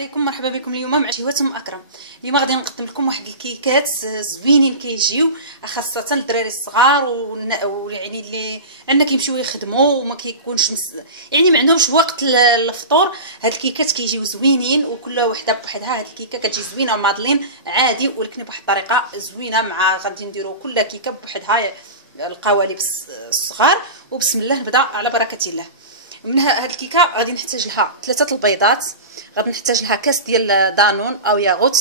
عليكم، مرحبا بكم اليوم مع شهوة اكرم. اليوم غادي نقدم لكم واحد الكيكات زوينين كيجيو خاصه الدراري الصغار ويعني اللي عندنا كيمشيو يخدموا وما كيكونش يعني ما عندهمش وقت للفطور. هاد الكيكات كيجيو زوينين وكل وحده بوحدها. هاد الكيكه كتجي زوينه مادلين عادي ولكن بواحد الطريقه زوينه. مع غادي نديروا كل كيكه بوحدها القوالب الصغار. وبسم الله نبدا على بركه الله. من هاد الكيكه غادي نحتاج لها 3 البيضات، غادي نحتاج لها كاس ديال دانون او ياغوت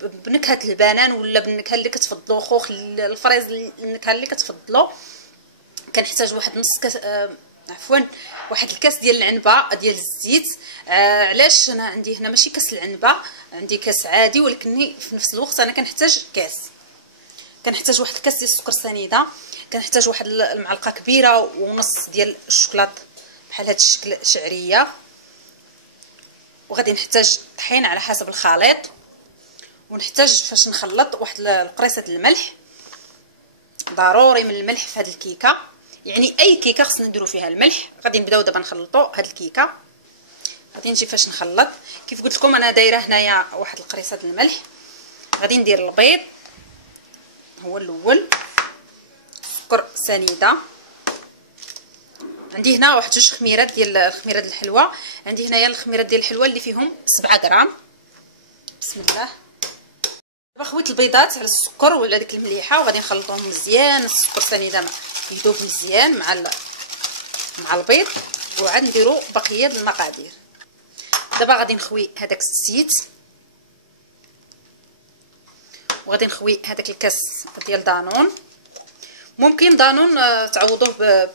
بنكهه البنان ولا بالنكهه اللي كتفضلوا، خوخ الفريز النكهه اللي كتفضلوا. كنحتاج واحد نص كاس واحد الكاس ديال العنبه ديال الزيت. علاش انا عندي هنا ماشي كاس العنبه، عندي كاس عادي ولكن في نفس الوقت انا كنحتاج كاس. كنحتاج واحد الكاس ديال السكر سنيده، كنحتاج واحد المعلقه كبيره ونص ديال الشوكولاط بحال هذا الشكل شعريه. وغادي نحتاج طحين على حسب الخليط، ونحتاج فاش نخلط واحد القريصه الملح. ضروري من الملح في هذه الكيكه، يعني اي كيكه خصنا نديرو فيها الملح. غادي نبداو دابا نخلطوا هذه الكيكه. غادي نجي فاش نخلط كيف قلت لكم انا دايره هنايا واحد القريصه الملح. غادي ندير البيض هو الاول، سكر سنيده. عندي هنا واحد 2 خميرات ديال الخميرات الحلوه. عندي هنايا الخميرات ديال الحلوه اللي فيهم 7 غرام. بسم الله. دابا خويت البيضات على السكر وعلى ديك المليحه وغادي نخلطوهم مزيان. السكر سنيده يذوب مزيان مع البيض، وعاد نديرو بقيه المقادير. دابا غادي نخوي هذاك الزيت، وغادي نخوي هذاك الكاس ديال دانون. ممكن دانون تعوضوه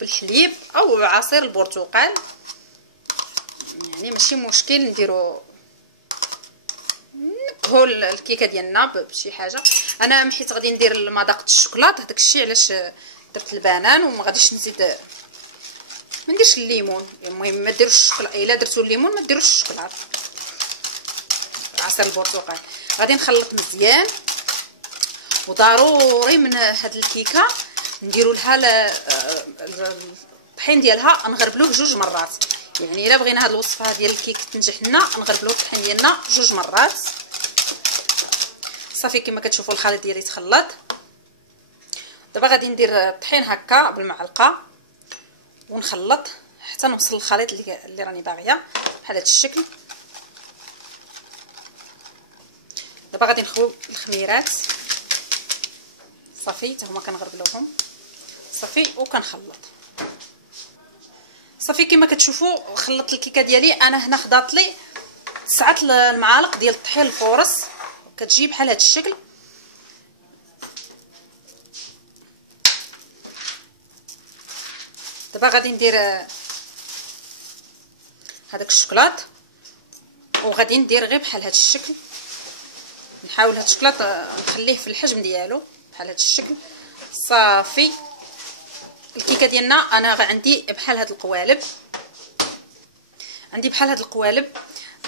بالحليب او عصير البرتقال، يعني ماشي مشكل. نديرو نكهو الكيكه ديالنا بشي حاجه. انا حيت غادي ندير مذاق الشوكولاط هذاك الشيء علاش درت البنان وما غاديش نزيد ما نديرش الليمون. المهم ما ديروش الشوكولاط، الا درتو الليمون ما ديروش الشوكولاط، عصير البرتقال. غادي نخلط مزيان. وضروري من هاد الكيكه نديروا لها الطحين ديالها نغربلوه 2 مرات. يعني الا بغينا هاد الوصفه ديال الكيك تنجح لنا نغربلوه الطحين ديالنا 2 مرات. صافي كما كتشوفوا الخليط ديالي تخلط. دابا غادي ندير الطحين هكا بالمعلقه ونخلط حتى نوصل للخليط اللي راني باغيه بحال هذا الشكل. دابا غادي نخويو الخميرات صافي حتى هما كنغربلوهم صافي وكنخلط. صافي كما كتشوفوا خلطت الكيكه ديالي. انا هنا خضات لي 9 المعالق ديال الطحين الفورص، كتجي بحال هذا الشكل. دابا غادي ندير هذاك الشوكولاط وغادي ندير غير بحال هذا الشكل. نحاول هذا الشوكولاط نخليه في الحجم ديالو بحال هذا الشكل. صافي الكيكه ديالنا انا عندي بحال هاد القوالب. عندي بحال هاد القوالب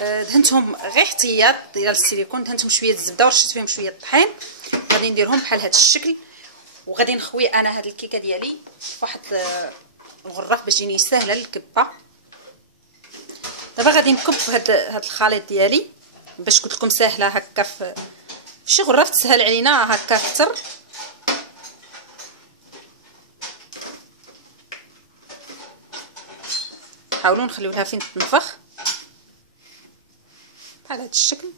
دهنتهم غير احتياط ديال السيليكون، دهنتهم شويه الزبده ورشيت فيهم شويه الطحين. غادي نديرهم بحال هاد الشكل. وغادي نخوي انا هاد الكيكه ديالي فواحد الغراف باش تجيني سهله للكبه. دابا غادي نكب هاد الخليط ديالي باش قلت لكم سهله هكا في شي غراف تسهل علينا هكا اكثر. حاولوا نخليو لها فين تنفخ بحال هذا الشكل.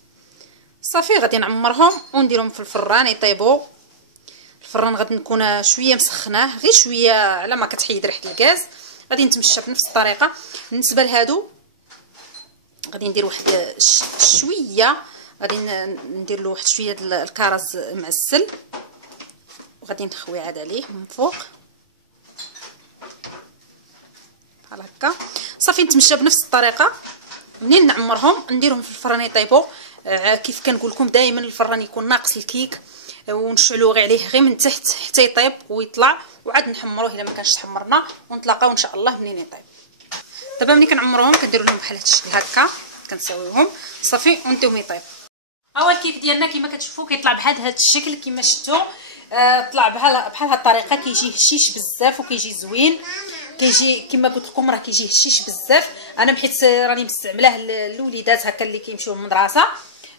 صافي غادي نعمرهم ونديرهم في الفران يطيبوا. الفران غادي نكون شويه مسخناه غير شويه على ما كتحيد ريحه الغاز. غادي نتمشى بنفس الطريقه. بالنسبه لهادو غادي ندير واحد شويه، غادي ندير له واحد شويه ديال الكرز معسل وغادي نخوي عاد عليه من فوق بحال هكا. صافي نتمشى بنفس الطريقه. منين نعمرهم نديرهم في الفران يطيبوا. كيف كنقول لكم دائما الفران يكون ناقص الكيك ونشعلوا غير عليه غير من تحت حتى يطيب ويطلع، وعاد نحمروه الا ما كانش تحمرنا ونتلاقاو ان شاء الله منين يطيب. دابا ملي كنعمروهم كندير لهم بحال هذا الشكل هكا، كنساويوهم صافي ونديهم يطيب. ها هو الكيك ديالنا كما كتشوفوا كيطلع بحال هذا الشكل كما شفتوا. طلع بحال هاد الطريقه كيجي هشيش بزاف وكيجي زوين. كيجي كما قلت لكم راه كيجي هشيش بزاف. انا بحيت راني مستعملاه للوليدات هكا اللي كيمشيو للمدرسه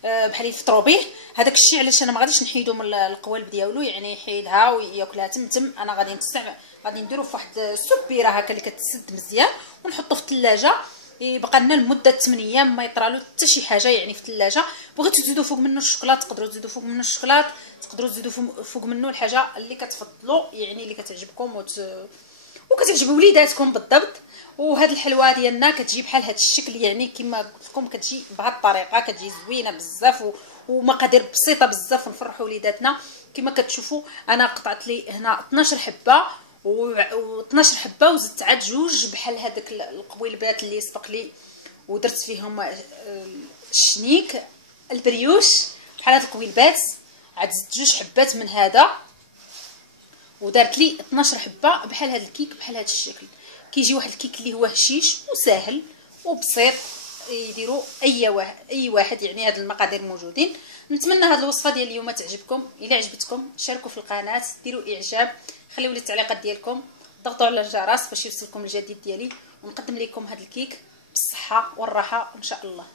بحال يفطروا به. هذاك الشيء علاش انا ما غاديش نحيدو من القوالب ديالو، يعني يحيدها وياكلها تمتم. انا غادي نستعمل، غادي نديرو في واحد السبيره هكا اللي كتسد مزيان ونحطو في الثلاجه يبقى لنا لمده 8 ايام ما يطرالو حتى شي حاجه يعني في الثلاجه. بغيتو تزيدوا فوق منه الشوكولات تقدروا تزيدوا فوق منه الشوكولات، تقدروا تزيدوا فوق منه الحاجه اللي كتفضلوا يعني اللي كتعجبكم وكتعجب وليداتكم بالضبط. وهاد الحلوه ديالنا كتجي بحال هاد الشكل، يعني كما قلت لكم كتجي بهاد الطريقه، كتجي زوينه بزاف ومقادير بسيطه بزاف ونفرحوا وليداتنا. كما كتشوفوا انا قطعت لي هنا 12 حبه و12 حبه وزدت عاد جوج بحال هذاك القويلبات اللي سبق لي ودرت فيهم الشنيك البريوش بحال هاد القويلبات. عاد زدت جوج حبات من هذا ودارت لي 12 حبه بحال هذا الكيك بحال هذا الشكل. كيجي واحد الكيك اللي هو هشيش وسهل وبسيط يديروا اي واحد يعني هاد المقادير موجودين. نتمنى هاد الوصفه ديال اليوم تعجبكم. الا عجبتكم شاركوا في القناه، ديروا اعجاب، خليوا لي التعليقات ديالكم، ضغطوا على الجرس باش يوصلكم الجديد ديالي ونقدم لكم هاد الكيك بالصحه والراحه ان شاء الله.